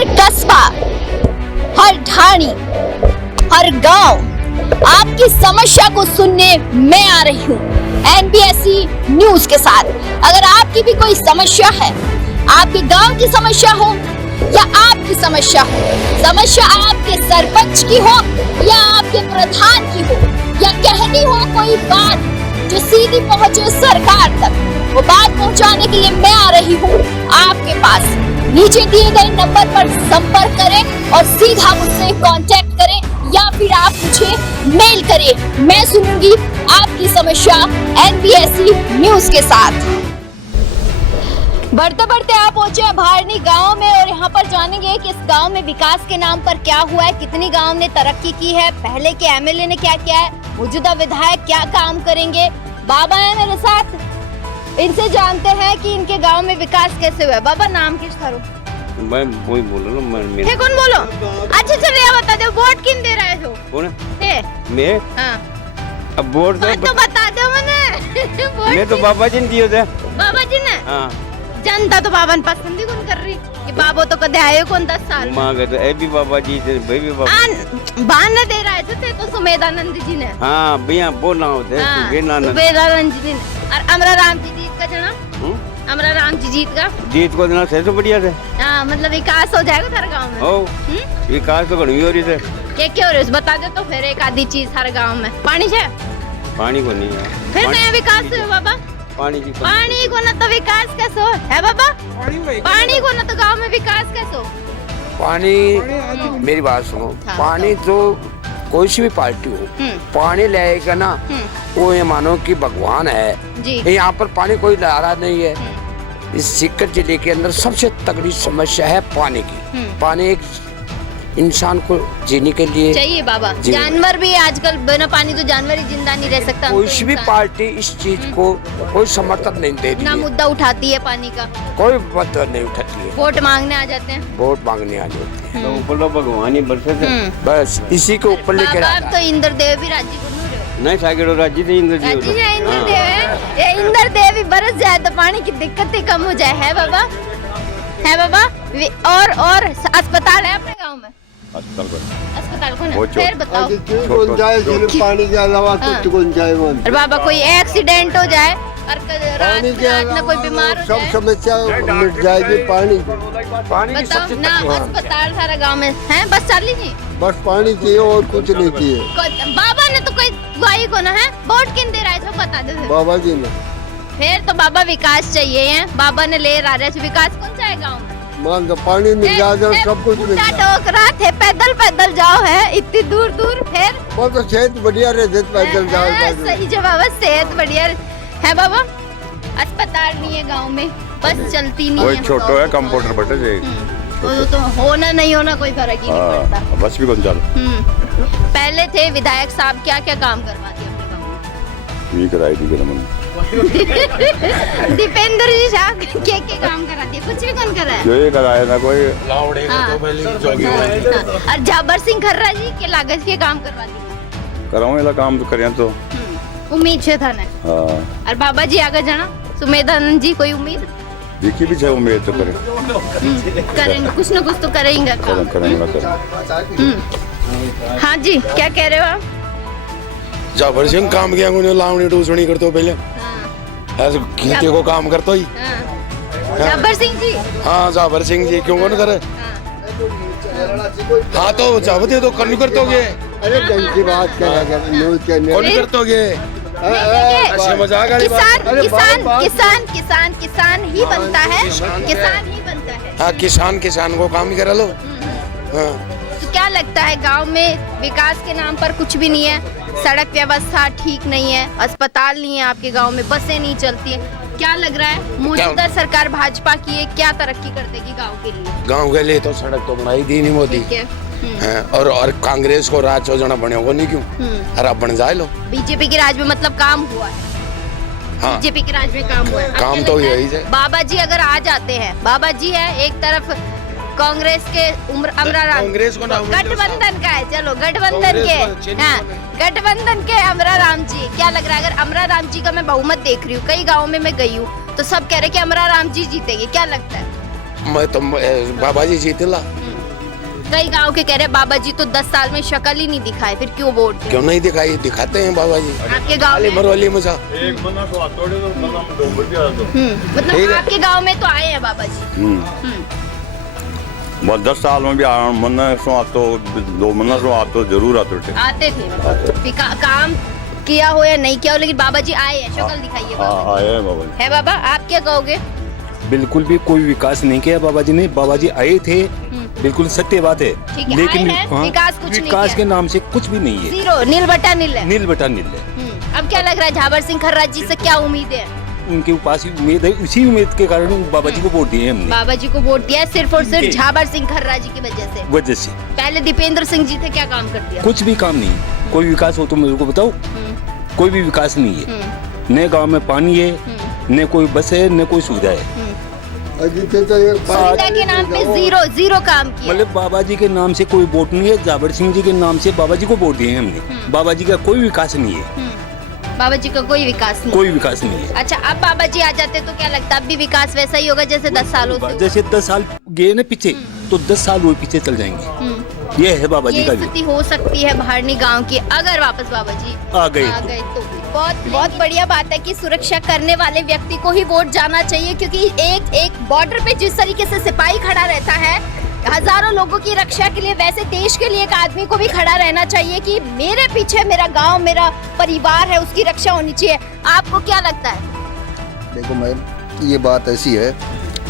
हर कस्बा, हर ढाणी, हर गांव आपकी समस्या को सुनने मैं आ रही हूँ NBSC न्यूज के साथ। अगर आपकी भी कोई समस्या है, आपके गांव की समस्या हो या आपकी समस्या हो, समस्या आपके सरपंच की हो या आपके प्रधान की हो, या कहनी हो कोई बात जो सीधी पहुंचे सरकार तक, वो बात पहुंचाने के लिए मैं आ रही हूँ आपके पास। नीचे दिए गए नंबर पर संपर्क करें और सीधा मुझसे कांटेक्ट करें या फिर आप मुझे मेल करें। मैं सुनूंगी आपकी समस्या NBSC न्यूज के साथ। बढ़ते बढ़ते आप पहुंचे हैं भारनी गांव में और यहाँ पर जानेंगे कि इस गांव में विकास के नाम पर क्या हुआ है, कितनी गांव ने तरक्की की है, पहले के MLA ने क्या किया है, मौजूदा विधायक क्या काम करेंगे। बाबा है मेरे साथ, इनसे जानते हैं कि इनके गांव में विकास कैसे हुआ है। बाबा नाम किस थारो? मैं वही बोल रहा हूँ। मैं कौन बोलो? अच्छा चलो ये बता दो, वोट किन दे रहे हो? कौन है? मैं? हाँ। अब वोट तो बता दो मैंने। मैं तो बाबा जी ने दिए थे। बाबा जी ने? हाँ। जनता तो बाबा ने पसंद ही कौन कर रही? ये बाबा तो कदे आए कौन 10 साल? मांगे तो ए भी बाबा जी थे, भाई भी बाबा। बान ने दे रहे थे तो सुमेधानंद जी ने। हाँ भैया बोलना होते हैं। सुमेधानंद जी ने और अमरा राम जी जीत का जना। अमरा राम जी जीत का। जीत को देना सही तो बढ़िया थे। हाँ मतलब विकास हो जाएगा हर गांव में। ओ विकास तो घनी हो रही थे। क्या हो रही है बता दे तो फिर एक आधी चीज हर गांव में। पानी है? पानी को नहीं है। फिर नया विकास है बाबा। पानी को न तो विकास कैसे हो है बाबा? पानी को न तो गांव में विकास कैसे हो? पानी मेरी बात सुनो। हाँ, पानी तो कोई सी भी पार्टी हो, पानी लाएगा ना, वो ये मानो कि भगवान है जी। यहाँ पर पानी कोई ला रहा नहीं है। इस सीकर जिले के अंदर सबसे तगड़ी समस्या है पानी की। पानी एक इंसान को जीने के लिए चाहिए बाबा। जानवर भी आजकल बिना पानी तो जानवर ही जिंदा नहीं रह सकता। कोई सी भी पार्टी इस चीज को कोई समर्थन नहीं दे रही ना है। मुद्दा उठाती है पानी का, कोई मुद्दा नहीं उठाती है। वोट मांगने आ जाते हैं। वोट मांगने आ जाते हैं। तो ऊपर भगवान ही बरसे थे। बस इसी के ऊपर लेकर बाबा तो इंद्र देव भी राज्य को नहीं सागरो राज्य थे इंद्र जी। इंद्र देव है। ये इंद्र देव भी बरस जाए तो पानी की दिक्कत ही कम हो जाए है बाबा। है बाबा। और अस्पताल है अपने गाँव में? अस्पताल कौन है? फिर बताओ। पानी के अलावा कुछ गुंजाइश और बाबा कोई एक्सीडेंट हो जाए और रात में कोई बीमार हो सब जाए, समस्या मिट जाएगी। पानी बताओ ना। अस्पताल सारा गांव में है, बस चाली जी बस पानी चाहिए और कुछ नहीं चाहिए। बाबा ने तो कोई दुआई को ना है। वोट किन दे रहा है सब बता दो। बाबा जी ने। फिर तो बाबा विकास चाहिए है। बाबा ने ले रहा है विकास कौन सा है गाँव में? मान दो पानी मिल जाए सब कुछ मिल जाए। टोकरा थे पैदल जाओ है इतनी दूर फिर वो तो सेहत बढ़िया रहे पैदल जाओ। सही जवाब है, सेहत बढ़िया है बाबा। अस्पताल नहीं है गांव में, बस चलती नहीं है। छोटो है कंप्यूटर बटे तो होना नहीं होना कोई फर्क ही नहीं पड़ता। बस भी कौन चल। पहले थे विधायक साहब, क्या क्या काम करवा दिए अपने गाँव में? ये कराई थी मन दीपेंद्र जी शाह क्या काम करा दिए? कुछ भी कौन करा है? जो ये कराया था कोई लावड़े तो पहले और जाबर सिंह खर्रा जी के लागत के काम करवा दिए। कराऊं ये काम तो करें तो उम्मीद छे था ना। हाँ। और बाबा जी आगे जाना सुमेधानंद जी कोई उम्मीद देखी भी चाहिए उम्मीद तो करें। करेंगे कुछ ना कुछ तो करेंगे काम। करेंगे। हाँ जी क्या कह रहे हो आप? जाबर सिंह काम किया उन्हें लावणी टूसणी करते पहले ऐसे खेती को काम करता ही। जाबर सिंह जी। हाँ जाबर सिंह जी क्यों कौन करे? हाँ तो जाबते तो कौन करतोगे? अरे की बात कौन करतोगे? मजाक वाली बात। किसान ही बनता है। किसान ही बनता है। हाँ किसान को काम ही करा लो। हाँ। तो क्या लगता है गांव में विकास के नाम पर कुछ भी नहीं है? सड़क व्यवस्था ठीक नहीं है, अस्पताल नहीं है आपके गांव में, बसें नहीं चलती है। क्या लग रहा है मौजूदा सरकार भाजपा की है, क्या तरक्की कर देगी गांव के लिए? गांव के लिए तो सड़क तो बनाई दी नहीं मोदी। और कांग्रेस को राज चौजना बने होगा नहीं क्यों? अरे अब बन जाए लो। बीजेपी के राज में मतलब काम हुआ है। हाँ। बीजेपी के राज में काम हुआ है। काम तो यही है। बाबा जी अगर आ जाते हैं, बाबा जी है एक तरफ कांग्रेस के अमरा राम, गठबंधन का है, चलो गठबंधन के, हाँ गठबंधन के अमरा राम जी। क्या लग रहा है अगर अमरा राम जी का मैं बहुमत देख रही हूँ, कई गाँव में मैं गई हूँ तो सब कह रहे कि अमरा राम जी जीतेंगे, क्या लगता है? मैं तो बाबा जी जीतेला। कई गांव के कह रहे हैं बाबा जी तो 10 साल में शक्ल ही नहीं दिखाए, फिर क्यों वोट दिए? क्यों नहीं दिखाई, दिखाते हैं बाबा जी आपके गांव में? मरवाली में सा मतलब आपके गांव में तो आए हैं बाबा जी। बस 10 साल में भी मन्ना सो आतो 2 मन्ना सो आतो जरूर आते थे। काम किया हो या नहीं किया हो, लेकिन बाबा जी आए हैं, शक्ल दिखाइए बाबा जी। आए हैं बाबा है बाबा, आप क्या कहोगे? बिल्कुल भी कोई विकास नहीं किया बाबा जी ने। बाबा जी आए थे, बिल्कुल सत्य बात है, ठीक है, लेकिन आए हैं, विकास कुछ नहीं विकास किया। के नाम से कुछ भी नहीं है, जीरो, नील बटा नील है। नील बटा नील है। अब क्या लग रहा है झाबर सिंह खर्राज जी से क्या उम्मीद है? उनके पास ही उम्मीद है, उसी उम्मीद के कारण बाबा जी को वोट दिए हमने। बाबा जी को वोट दिया सिर्फ और सिर्फ झाबर सिंह खर्राज जी की वजह से। पहले दीपेंद्र सिंह जी थे, क्या काम कर दिया? कुछ भी काम नहीं, कोई विकास हो तो मेरे को बताओ। कोई भी विकास नहीं है, न गांव में पानी है, न कोई बस है, न कोई सुविधा है। सुविधा के नाम पे जीरो काम किया। मतलब बाबा जी के नाम से कोई वोट नहीं है, झाबर सिंह जी के नाम से बाबा जी को वोट दिए हमने। बाबा जी का कोई विकास नहीं है, बाबा जी का कोई विकास नहीं। कोई विकास नहीं है। अच्छा, अब बाबा जी आ जाते तो क्या लगता है अब भी विकास वैसा ही होगा जैसे 10 सालों से हुआ? जैसे 10 साल गए ना पीछे, तो 10 साल वो पीछे चल जाएंगे। ये है बाबा जी ये का स्थिति हो सकती है भारनी गांव की अगर वापस बाबा जी आ गए तो। बहुत बढ़िया बात है कि सुरक्षा करने वाले व्यक्ति को ही वोट जाना चाहिए, क्योंकि एक बॉर्डर पे जिस तरीके से सिपाही खड़ा रहता है हजारों लोगों की रक्षा के लिए, वैसे देश के लिए एक आदमी को भी खड़ा रहना चाहिए कि मेरे पीछे मेरा गांव, मेरा परिवार है, उसकी रक्षा होनी चाहिए। आपको क्या लगता है? देखो मैम, ये बात ऐसी है,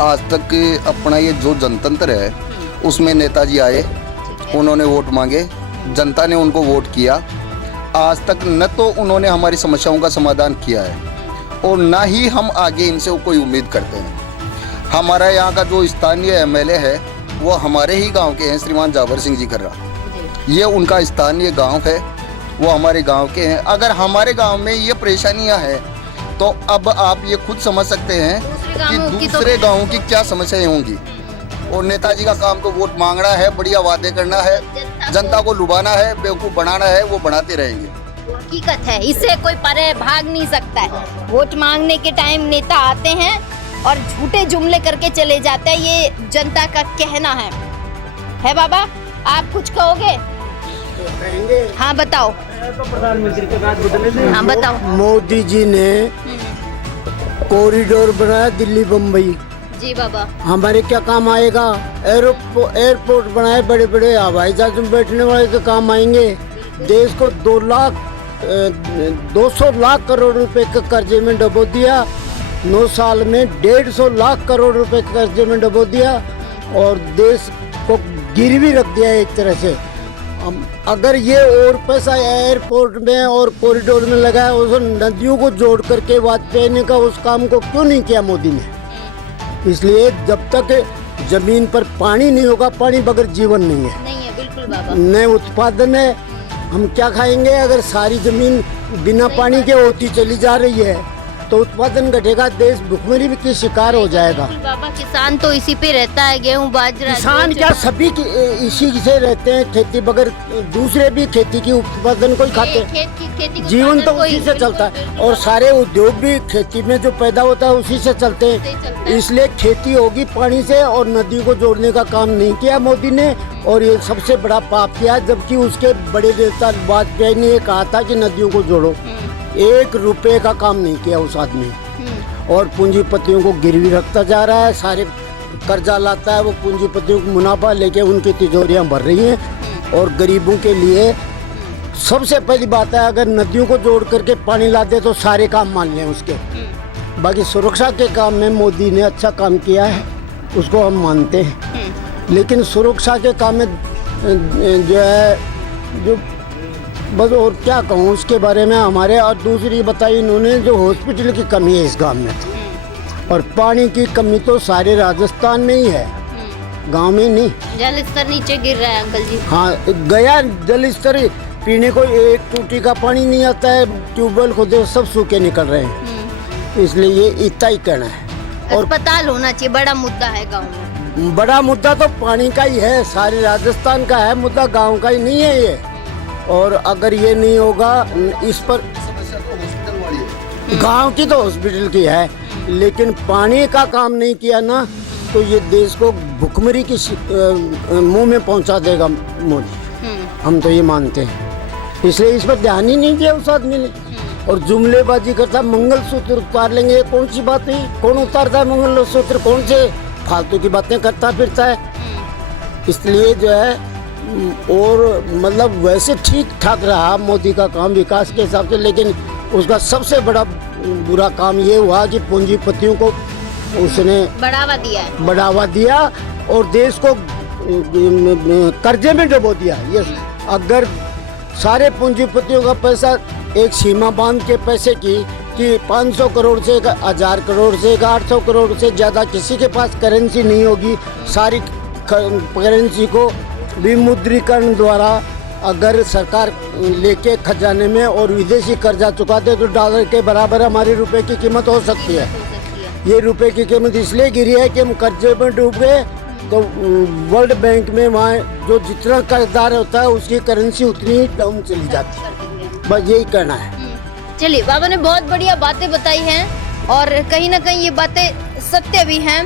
आज तक अपना ये जो जनतंत्र है उसमें नेताजी आए, उन्होंने वोट मांगे, जनता ने उनको वोट किया। आज तक न तो उन्होंने हमारी समस्याओं का समाधान किया है और ना ही हम आगे इनसे कोई उम्मीद करते हैं। हमारा यहाँ का जो स्थानीय एमएलए है वो हमारे ही गांव के हैं, श्रीमान झाबर सिंह जी खर्रा। ये उनका स्थानीय गांव है, वो हमारे गांव के हैं। अगर हमारे गांव में ये परेशानियां हैं तो अब आप ये खुद समझ सकते हैं कि दूसरे गाँव की क्या समस्याएं होंगी। और नेताजी का काम तो वोट मांगना है, बढ़िया वादे करना है, जनता को लुभाना है, बेवकूफ़ बनाना है, वो बनाते रहेंगे। हकीकत है, इससे कोई परे भाग नहीं सकता है। वोट मांगने के टाइम नेता आते हैं और झूठे जुमले करके चले जाते हैं, ये जनता का कहना है बाबा, आप कुछ कहोगे? हाँ बताओ। प्रधानमंत्री के बाद बदले हाँ बताओ। मोदी जी ने कॉरिडोर बनाया दिल्ली बम्बई, जी बाबा, हमारे क्या काम आएगा? एयरपोर्ट बनाए, बड़े बड़े हवाई जहाज में बैठने वाले के काम आएंगे। देश को 200 लाख करोड़ रुपए के कर्जे में डुबो दिया। 9 साल में 150 लाख करोड़ रुपए के कर्जे में डुबो दिया और देश को गिरवी रख दिया एक तरह से। अगर ये और पैसा एयरपोर्ट में और कॉरिडोर में लगाया, उस नदियों को जोड़ करके वाजपेयी ने का उस काम को क्यों नहीं किया मोदी ने? इसलिए जब तक जमीन पर पानी नहीं होगा, पानी बगैर जीवन नहीं है, बिल्कुल बाबा। न उत्पादन है, हम क्या खाएंगे? अगर सारी जमीन बिना पानी के होती चली जा रही है तो उत्पादन घटेगा, देश भुखमरी की शिकार हो जाएगा। बाबा, किसान तो इसी पे रहता है, गेहूं बाजरा। किसान क्या, सभी इसी से रहते हैं, खेती बगैर दूसरे भी खेती की उत्पादन को ही खाते हैं। जीवन तो उसी से चलता है और सारे उद्योग भी खेती में जो पैदा होता है उसी से चलते हैं। इसलिए खेती होगी पानी से, और नदी को जोड़ने का काम नहीं किया मोदी ने, और ये सबसे बड़ा पाप किया। जबकि उसके बड़े नेता वाजपेयी ने कहा था कि नदियों को जोड़ो, 1 रुपए का काम नहीं किया उस आदमी, और पूंजीपतियों को गिरवी रखता जा रहा है। सारे कर्जा लाता है वो, पूंजीपतियों को मुनाफा लेके उनकी तिजोरियां भर रही हैं। और गरीबों के लिए सबसे पहली बात है, अगर नदियों को जोड़ करके पानी लाते तो सारे काम मान लें उसके। बाकी सुरक्षा के काम में मोदी ने अच्छा काम किया है, उसको हम मानते हैं। लेकिन सुरक्षा के काम में जो बस, और क्या कहूँ उसके बारे में हमारे। और दूसरी बताई इन्होंने, जो हॉस्पिटल की कमी है इस गांव में, और पानी की कमी तो सारे राजस्थान में ही है, गांव में नहीं। जल स्तर नीचे गिर रहा है अंकल जी। हाँ, गया जल स्तर, पीने को एक टूटी का पानी नहीं आता है, ट्यूबवेल खुद सब सूखे निकल रहे हैं। इसलिए ये इतना ही कहना है। और अस्पताल होना चाहिए, बड़ा मुद्दा है गाँव में। बड़ा मुद्दा तो पानी का ही है, सारे राजस्थान का है मुद्दा, गाँव का ही नहीं है ये। और अगर ये नहीं होगा, इस पर गांव की तो हॉस्पिटल की है, लेकिन पानी का काम नहीं किया ना, तो ये देश को भुखमरी की मुंह में पहुंचा देगा मोदी। हम तो ये मानते हैं, इसलिए इस पर ध्यान ही नहीं दिया उस आदमी ने। और जुमलेबाजी करता, मंगलसूत्र उतार लेंगे, ये कौन सी बात हुई? कौन उतारता है मंगलसूत्र? कौन से फालतू की बातें करता फिरता है? इसलिए जो है, और मतलब वैसे ठीक ठाक रहा मोदी का काम विकास के हिसाब से, लेकिन उसका सबसे बड़ा बुरा काम ये हुआ कि पूंजीपतियों को उसने बढ़ावा दिया और देश को कर्जे में डुबो दिया। ये अगर सारे पूंजीपतियों का पैसा एक सीमा बांध के पैसे की कि 500 करोड़ से 1000 करोड़ से 800 करोड़ से ज़्यादा किसी के पास करेंसी नहीं होगी, सारी करेंसी को विमुद्रीकरण द्वारा अगर सरकार लेके खजाने में और विदेशी कर्जा चुकाते तो डॉलर के बराबर हमारे रुपए की कीमत हो सकती है। ये रुपए की कीमत इसलिए गिरी है कि हम कर्जे में डूब गए, तो वर्ल्ड बैंक में वहाँ जो जितना कर्जदार होता है उसकी करेंसी उतनी ही डाउन चली जाती है। बस यही कहना है। चलिए, बाबा ने बहुत बढ़िया बातें बताई हैं और कहीं ना कहीं ये बातें सत्य भी हैं।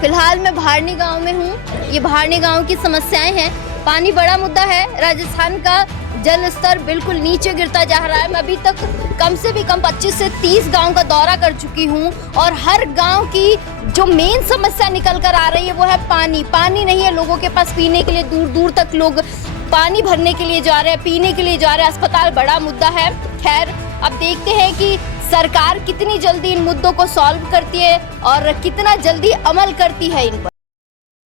फिलहाल मैं भारनी गांव में हूँ। ये भारनी गांव की समस्याएं हैं। पानी बड़ा मुद्दा है। राजस्थान का जल स्तर बिल्कुल नीचे गिरता जा रहा है। मैं अभी तक कम से भी कम 25 से 30 गांव का दौरा कर चुकी हूँ और हर गांव की जो मेन समस्या निकल कर आ रही है वो है पानी। पानी नहीं है लोगों के पास पीने के लिए, दूर दूर तक लोग पानी भरने के लिए जा रहे हैं, पीने के लिए जा रहे हैं। अस्पताल बड़ा मुद्दा है। खैर, अब देखते हैं कि सरकार कितनी जल्दी इन मुद्दों को सॉल्व करती है और कितना जल्दी अमल करती है इन पर।